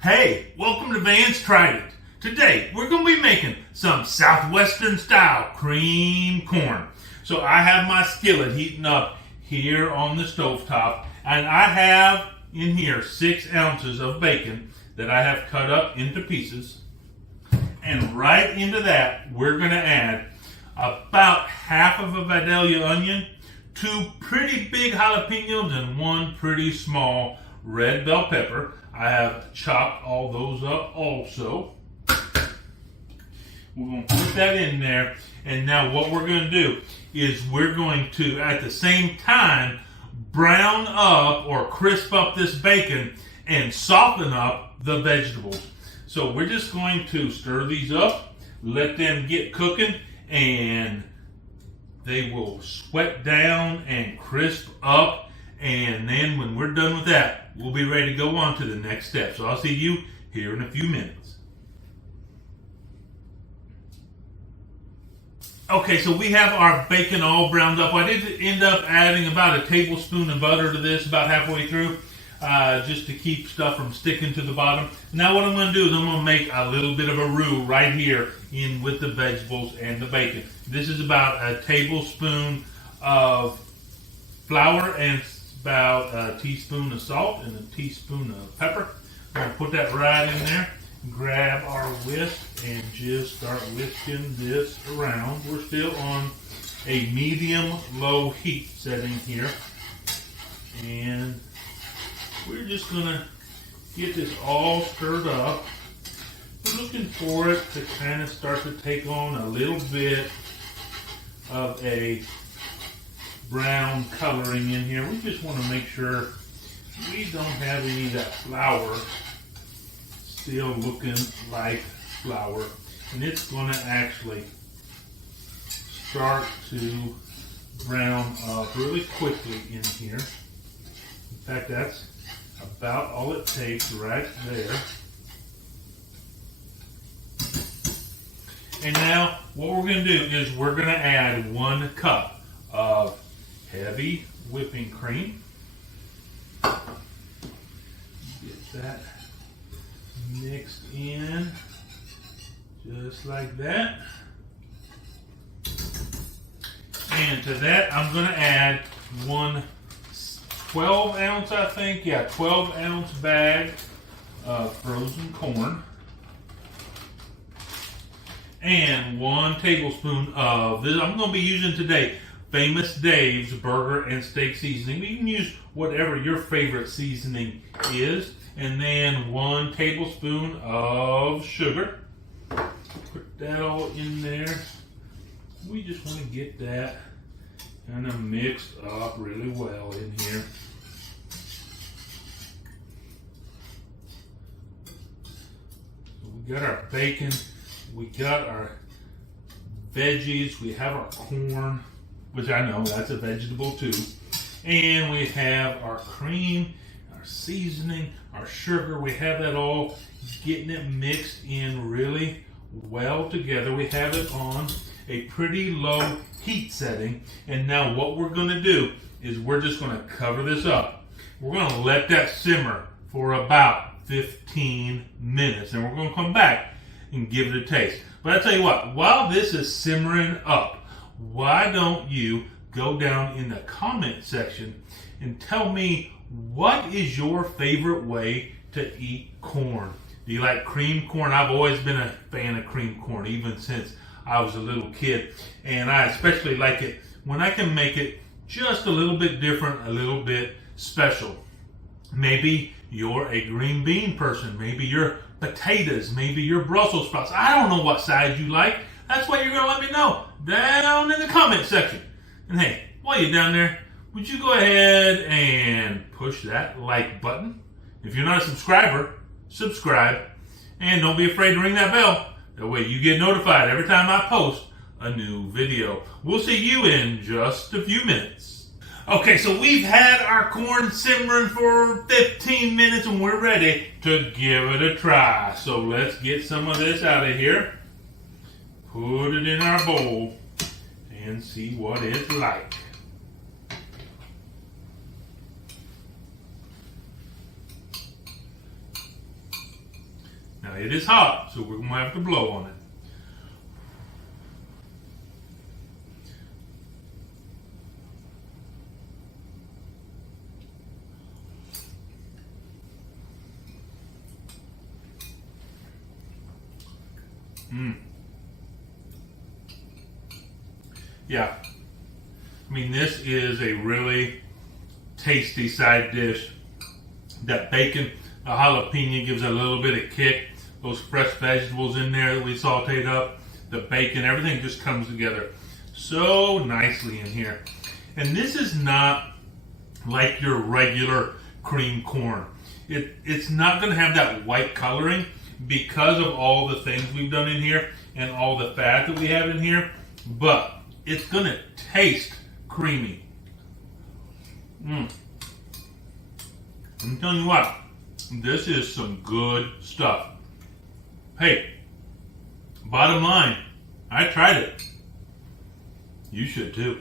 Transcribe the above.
Hey, welcome to Van's Tried It. Today, we're going to be making some Southwestern style cream corn. So I have my skillet heating up here on the stovetop, and I have in here 6 ounces of bacon that I have cut up into pieces. And right into that, we're going to add about half of a Vidalia onion, 2 pretty big jalapenos, and 1 pretty small red bell pepper. I have chopped all those up also. We're going to put that in there. And now what we're going to do is we're going to, at the same time, brown up or crisp up this bacon and soften up the vegetables. So we're just going to stir these up, let them get cooking, and they will sweat down and crisp up. And then when we're done with that, we'll be ready to go on to the next step. So I'll see you here in a few minutes. Okay, so we have our bacon all browned up. I did end up adding about a tablespoon of butter to this about halfway through, just to keep stuff from sticking to the bottom. Now what I'm going to do is I'm going to make a little bit of a roux right here in with the vegetables and the bacon. This is about a tablespoon of flour and about a teaspoon of salt and a teaspoon of pepper. I'm going to put that right in there. Grab our whisk and just start whisking this around. We're still on a medium-low heat setting here. And we're just going to get this all stirred up. We're looking for it to kind of start to take on a little bit of a brown coloring in here. We just want to make sure we don't have any of that flour still looking like flour. And it's going to actually start to brown up really quickly in here. In fact, that's about all it takes right there. And now what we're going to do is we're going to add 1 cup of heavy whipping cream. Get that mixed in just like that. And to that I'm going to add 1 12 ounce, I think, 12 ounce bag of frozen corn. And 1 tablespoon of this. I'm going to be using today Famous Dave's burger and steak seasoning. You can use whatever your favorite seasoning is. And then 1 tablespoon of sugar. Put that all in there. We just want to get that kind of mixed up really well in here. So we got our bacon, we got our veggies, we have our corn, which I know that's a vegetable too. And we have our cream, our seasoning, our sugar. We have that all getting it mixed in really well together. We have it on a pretty low heat setting. And now what we're going to do is we're just going to cover this up. We're going to let that simmer for about 15 minutes. And we're going to come back and give it a taste. But I tell you what, while this is simmering up, why don't you go down in the comment section and tell me what is your favorite way to eat corn? Do you like cream corn? I've always been a fan of cream corn, even since I was a little kid. And I especially like it when I can make it just a little bit different, a little bit special. Maybe you're a green bean person. Maybe you're potatoes. Maybe you're Brussels sprouts. I don't know what side you like. That's what you're going to let me know down in the comment section. And hey, while you're down there, would you go ahead and push that like button? If you're not a subscriber, subscribe. And don't be afraid to ring that bell. That way you get notified every time I post a new video. We'll see you in just a few minutes. Okay, so we've had our corn simmering for 15 minutes and we're ready to give it a try. So let's get some of this out of here. Put it in our bowl and see what it's like. Now it is hot, so we're going to have to blow on it. Yeah, I mean, this is a really tasty side dish. That bacon, the jalapeno gives a little bit of kick. Those fresh vegetables in there that we sauteed up, the bacon, everything just comes together so nicely in here. And this is not like your regular cream corn. It's not going to have that white coloring because of all the things we've done in here and all the fat that we have in here, but it's going to taste creamy. I'm telling you what, this is some good stuff. Hey, bottom line, I tried it. You should too.